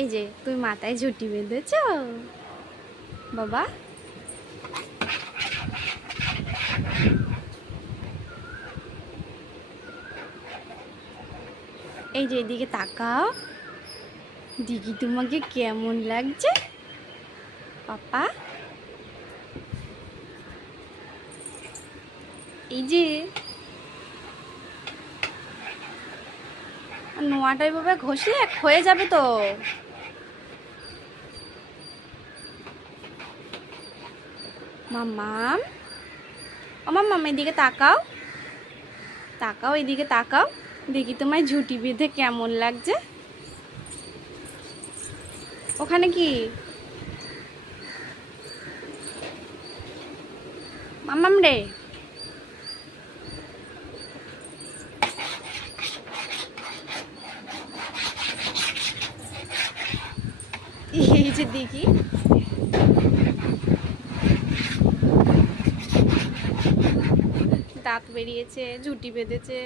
এই যে তুই মাথায় ঝুঁটি বেঁধেছ বাবা। এই যে এদিকে তাকাও, দিদি তোমাকে কেমন লাগছে পাপা। এই যে নোয়াটা এভাবে ঘষলে হয়ে যাবে তো। মাম্মাম, ও মাম্মাম এদিকে তাকাও, তাকাও এদিকে তাকাও, দেখি তোমায় ঝুঁটি বেঁধে কেমন লাগছে। ওখানে কি মাম্মাম রে? এই যে দেখি দাঁত বেরিয়েছে, ঝুঁটি বেঁধেছে।